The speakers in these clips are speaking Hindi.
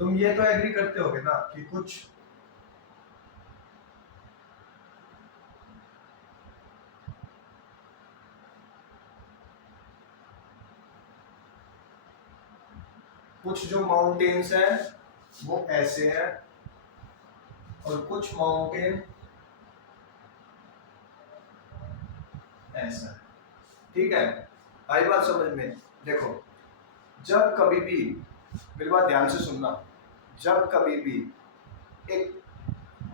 तुम ये तो एग्री करते होगे ना कि कुछ जो माउंटेन्स हैं वो ऐसे हैं और कुछ माउंटेन ऐसा है। ठीक है, आई बात समझ में? देखो, जब कभी भी, मेरी बात ध्यान से सुनना, जब कभी भी एक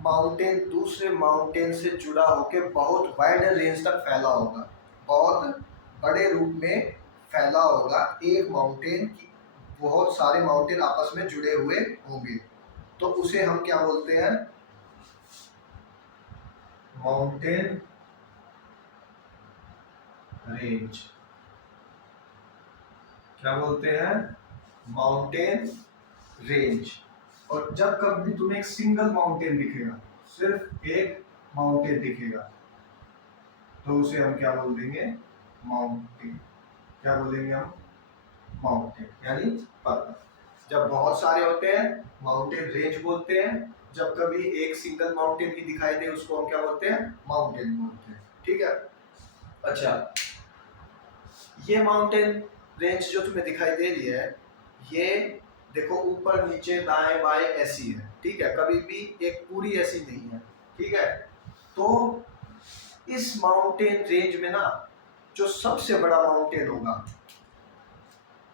माउंटेन दूसरे माउंटेन से जुड़ा होकर बहुत वाइड रेंज तक फैला होगा, बहुत बड़े रूप में फैला होगा, एक माउंटेन की बहुत सारे माउंटेन आपस में जुड़े हुए होंगे, तो उसे हम क्या बोलते हैं? Mountain range. क्या बोलते हैं? Mountain range. और जब कभी तुम्हें एक सिंगल माउंटेन दिखेगा, सिर्फ एक माउंटेन दिखेगा, तो उसे हम क्या बोल देंगे? माउंटेन। क्या बोलेंगे हम? माउंटेन, यानी पर्वत। जब बहुत सारे होते हैं माउंटेन रेंज बोलते हैं, जब कभी एक सिंगल माउंटेन भी दिखाई दे उसको हम क्या बोलते हैं? माउंटेन बोलते हैं। ठीक है, अच्छा, ये माउंटेन रेंज जो तुम्हें दिखाई दे रही है, ये देखो ऊपर नीचे दाएं बाएं ऐसी है। ठीक है, कभी भी एक पूरी ऐसी नहीं है। ठीक है, तो इस माउंटेन रेंज में ना जो सबसे बड़ा माउंटेन होगा,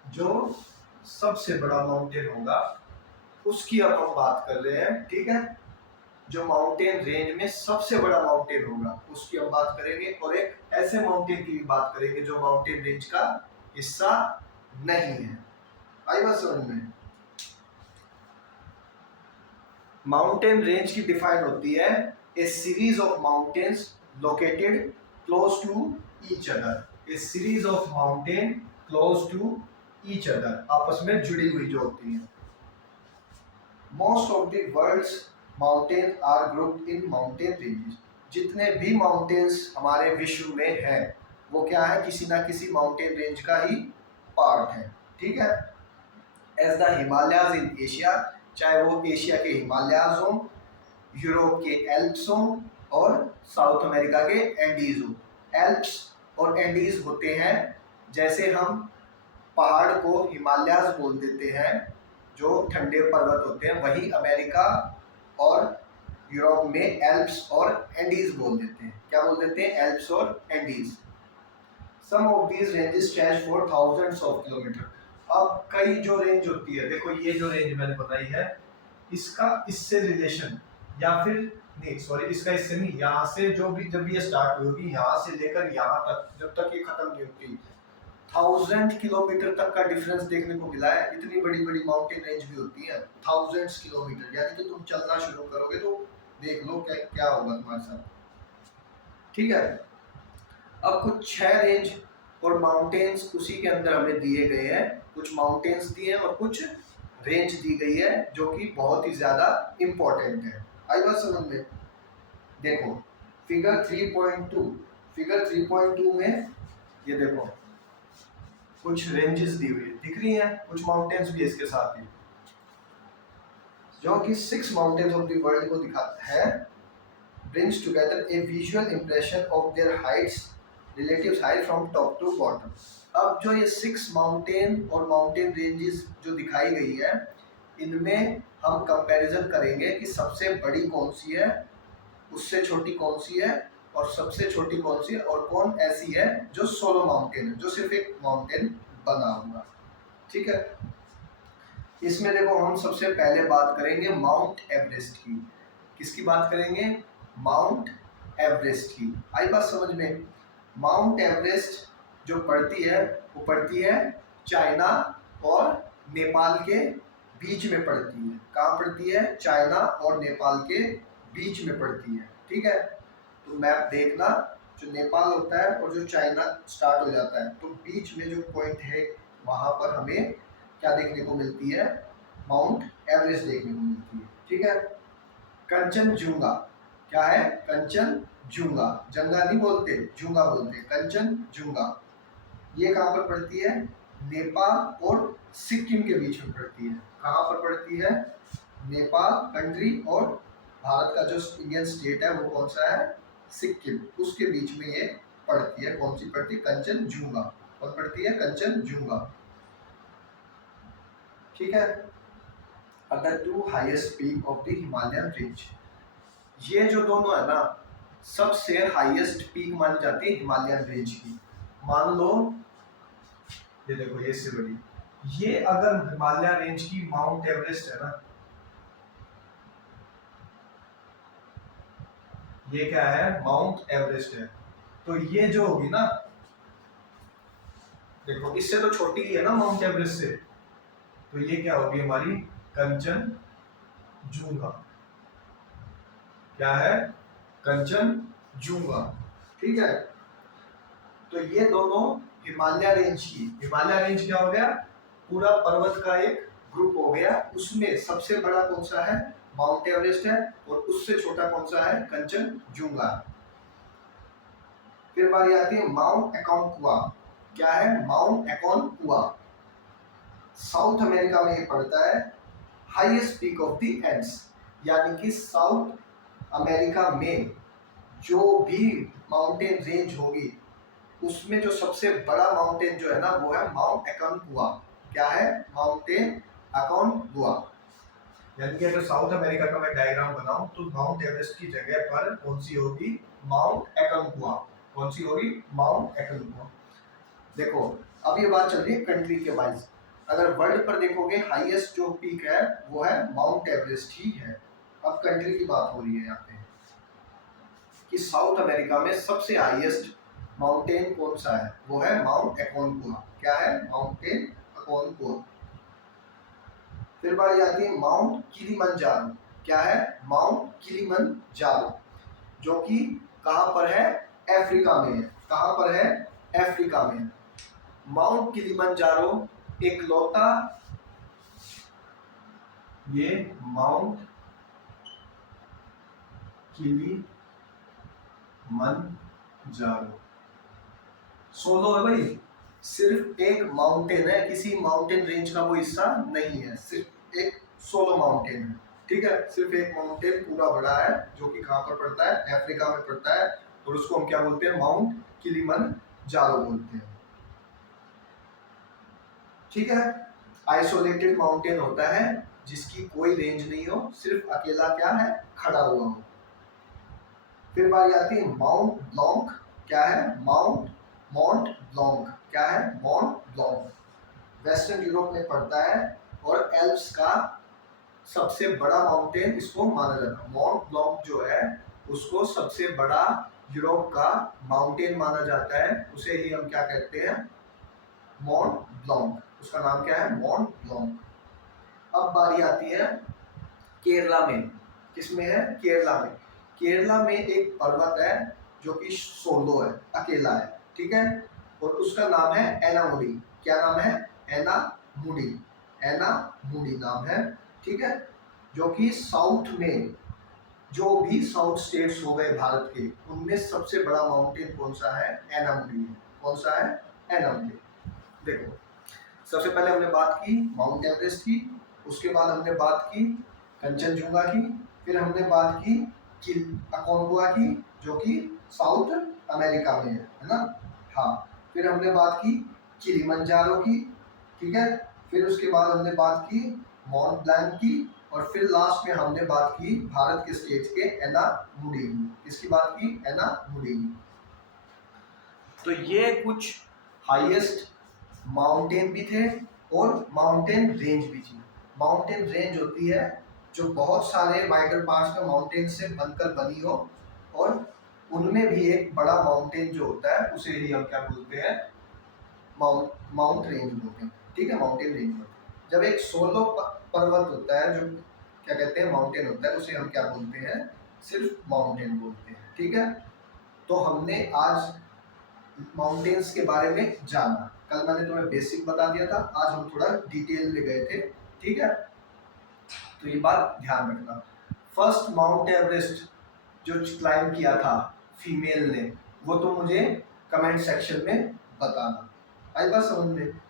जो सबसे बड़ा माउंटेन होगा उसकी अब हम बात कर रहे हैं। ठीक है, जो माउंटेन रेंज में सबसे बड़ा माउंटेन होगा उसकी हम बात करेंगे, और एक ऐसे माउंटेन की भी बात करेंगे जो माउंटेन रेंज का हिस्सा नहीं है। आई बात समझ में? माउंटेन रेंज की डिफाइन होती है a series of mountains located close to each other. A series of mountain close to each other, आपस में जुड़ी हुई जो होती है। Most of the world's mountain are grouped in mountain ranges. जितने भी माउंटेन्स हमारे विश्व में हैं वो क्या है? किसी ना किसी माउंटेन रेंज का ही पार्ट है। ठीक है, as the Himalayas in Asia, चाहे वो एशिया के हिमालयाज हों, यूरोप के एल्प्स हों, और साउथ अमेरिका के एंडीज हों। एल्प्स और एंडीज होते हैं, जैसे हम पहाड़ को हिमालयाज बोल देते हैं जो ठंडे पर्वत होते हैं, वही अमेरिका और यूरोप में एल्प्स और एंडीज बोल देते हैं। क्या बोल देते हैं? एल्प्स और Andes. Some of these ranges stretch for thousands of kilometre. अब कई जो रेंज होती है, देखो ये जो रेंज मैंने बताई है, इसका इससे रिलेशन, या फिर नहीं सॉरी, इसका इससे नहीं, यहाँ से जो भी जब ये स्टार्ट होगी, यहाँ से लेकर यहाँ तक, जब तक ये खत्म नहीं होती, 1000 किलोमीटर तक का डिफरेंस देखने को मिला है। इतनी बड़ी बड़ी माउंटेन रेंज भी होती है, 1000 किलोमीटर, यानी कि तुम चलना शुरू करोगे तो देख लो क्या क्या होगा तुम्हारे साथ। ठीक है, अब कुछ 6 रेंज और माउंटेन्स उसी के अंदर हमें दिए गए हैं। कुछ माउंटेन्स दिए हैं और कुछ रेंज दी गई है जो कि बहुत ही ज्यादा इंपॉर्टेंट है। आई बात समझ में? देखो फिगर 3.2, फिगर 3.2 में ये देखो कुछ रेंजेस दी हुई है, दिख रही हैं, कुछ माउंटेन्स भी इसके साथ ही, जो कि 6 माउंटेन्स ऑफ द वर्ल्ड को दिखाता है, brings together a visual impression of their heights, relative height from top to bottom. अब जो ये 6 माउंटेन और माउंटेन रेंजेस जो दिखाई गई है, इनमें हम कंपैरिजन करेंगे कि सबसे बड़ी कौन सी है, उससे छोटी कौन सी है, और सबसे छोटी कौन सी है, और कौन ऐसी है जो सोलो माउंटेन है, जो सिर्फ एक माउंटेन बना हुआ। ठीक है, इसमें देखो हम सबसे पहले बात करेंगे माउंट एवरेस्ट की। किसकी बात करेंगे? माउंट एवरेस्ट की। आई बात समझ में? माउंट एवरेस्ट जो पड़ती है वो पड़ती है चाइना और नेपाल के बीच में पड़ती है। कहाँ पड़ती है? चाइना और नेपाल के बीच में पड़ती है। ठीक है, तो मैप देखना, जो नेपाल होता है और जो चाइना स्टार्ट हो जाता है, तो बीच में जो पॉइंट है वहां पर हमें क्या देखने को मिलती है? माउंट एवरेस्ट देखने को मिलती है। ठीक है, कंचनजुंगा, क्या है? कंचनजुंगा, जंगा नहीं बोलते, जुंगा बोलते हैं, कंचनजुंगा। ये कहाँ पर पड़ती है? नेपाल और सिक्किम के बीच में पड़ती है। कहाँ पर पड़ती है? नेपाल कंट्री और भारत का जो इंडियन स्टेट है वो कौन सा है? सिक्किम, उसके बीच में ये पड़ती है। कौन सी पड़ती है? कंचनजुंगा। कौन पड़ती है? कंचनजुंगा। ठीक है। अगर two highest peak of the Himalayan range, ये जो दोनों है ना सबसे हाईएस्ट पीक मानी जाती है हिमालयन रेंज की। मान लो ये देखो, ये से बड़ी, ये अगर हिमालय रेंज की माउंट एवरेस्ट है ना, ये क्या है? माउंट एवरेस्ट है। तो ये जो होगी ना, देखो इससे तो छोटी ही है ना माउंट एवरेस्ट से, तो ये क्या होगी? हमारी कंचनजुंगा। क्या है? कंचनजुंगा। ठीक है। तो ये दोनों हिमालय रेंज की, हिमालय रेंज क्या हो गया? पूरा पर्वत का एक ग्रुप हो गया। उसमें सबसे बड़ा कौन सा है? माउंट एवरेस्ट है। और उससे छोटा कौन सा है? कंचनजुंगा। फिर बारी आती है माउंट एकोनक्वा। क्या है? माउंट एकोनक्वा साउथ अमेरिका में ये पड़ता है। Highest peak of the ends, यानी कि साउथ अमेरिका में जो भी माउंटेन रेंज होगी उसमें जो सबसे बड़ा माउंटेन जो है ना वो है माउंट एकोनक्वा। क्या है? माउंटेन एकोनक्वा। यानी कि अगर साउथ अमेरिका का मैं डायग्राम बनाऊं तो माउंट एवरेस्ट की जगह पर कौन सी होगी? माउंट एकोनक्वा। कौन सी होगी? माउंट एकोनक्वा। देखो अब ये बात चल रही है कंट्री के वाइज। अगर वर्ल्ड पर देखोगे हाईएस्ट जो पीक है वो है माउंट एवरेस्ट ही है। अब कंट्री की बात हो रही है यहाँ पे कि साउथ अमेरिका में सबसे हाईएस्ट माउंटेन कौन सा है? वो है माउंट एकोनक्वा। क्या है? माउंटेन एकोनक्वा। फिर बारी आती है माउंट किलिमंजारो। क्या है? माउंट किलिमंजारो, जो कि कहाँ पर है? अफ्रीका में है। कहाँ पर है? अफ्रीका में। माउंट किलिमंजारो एक लौता, ये माउंट किलिमंजारो सोलो है भाई, सिर्फ एक माउंटेन है, किसी माउंटेन रेंज का वो हिस्सा नहीं है, सिर्फ एक सोलो माउंटेन है। ठीक है, सिर्फ एक माउंटेन पूरा बड़ा है जो कि कहाँ पर पड़ता है? अफ्रीका में पड़ता है। और उसको हम क्या बोलते हैं? माउंट किलिमंजारो बोलते हैं। ठीक है। आइसोलेटेड माउंटेन होता है जिसकी कोई रेंज नहीं हो, सिर्फ अकेला क्या है? खड़ा हुआ हो। फिर बारी आती है माउंट ब्लॉन्क। क्या है? Mount Mount Blanc. क्या है? माउंट ब्लॉन्क वेस्टर्न यूरोप में पड़ता है और एल्प्स का सबसे बड़ा माउंटेन इसको माना जाता है। माउंट ब्लॉन्क जो है उसको सबसे बड़ा यूरोप का माउंटेन माना जाता है। उसे ही हम क्या कहते हैं? माउंट ब्लॉन्क। उसका नाम क्या है? माउंट ब्लॉन्क। अब बारी आती है केरला में। किसमें है? केरला में। केरला में एक पर्वत है जो कि सोलो है, अकेला है। ठीक है। और उसका नाम है एनामुडी। क्या नाम है? एनामुडी। एनामुडी नाम है। ठीक है। जो कि साउथ में जो भी साउथ स्टेट्स हो गए भारत के, उनमें सबसे बड़ा माउंटेन कौन सा है? एनामुडी है। कौन सा है? एनामुडी। देखो सबसे पहले हमने बात की माउंट एवरेस्ट की, उसके बाद हमने बात की कंचनजुंगा की, फिर हमने बात की अकोनगुआ की जो कि साउथ अमेरिका में है ना। हाँ। फिर हमने बात की किलिमंजारो की। ठीक है। फिर उसके बाद हमने बात की माउंट ब्लैंक की, और फिर लास्ट में हमने बात की भारत के स्टेट के एनामुडी की। किसकी बात की? एनामुडी की। तो ये कुछ हाईएस्ट माउंटेन भी थे और माउंटेन रेंज भी थी। माउंटेन रेंज होती है जो बहुत सारे वाइडल पार्ट्स में माउंटेन से बनकर बनी हो, और उनमें भी एक बड़ा माउंटेन जो होता है उसे ही हम क्या बोलते हैं? माउंट रेंज बोलते हैं। ठीक है, माउंटेन रेंज बोलते हैं। जब एक सोलो पर्वत होता है जो क्या कहते हैं? माउंटेन होता है, उसे हम क्या बोलते हैं? सिर्फ माउंटेन बोलते हैं। ठीक है। तो हमने आज माउंटेन्स के बारे में जाना। कल मैंने तुम्हें बेसिक बता दिया था, आज हम थोड़ा डिटेल में गए थे। ठीक है। तो ये बात ध्यान रखना। फर्स्ट माउंट एवरेस्ट जो क्लाइम किया था फीमेल ने, वो तो मुझे कमेंट सेक्शन में बताना। आई बात समझ में?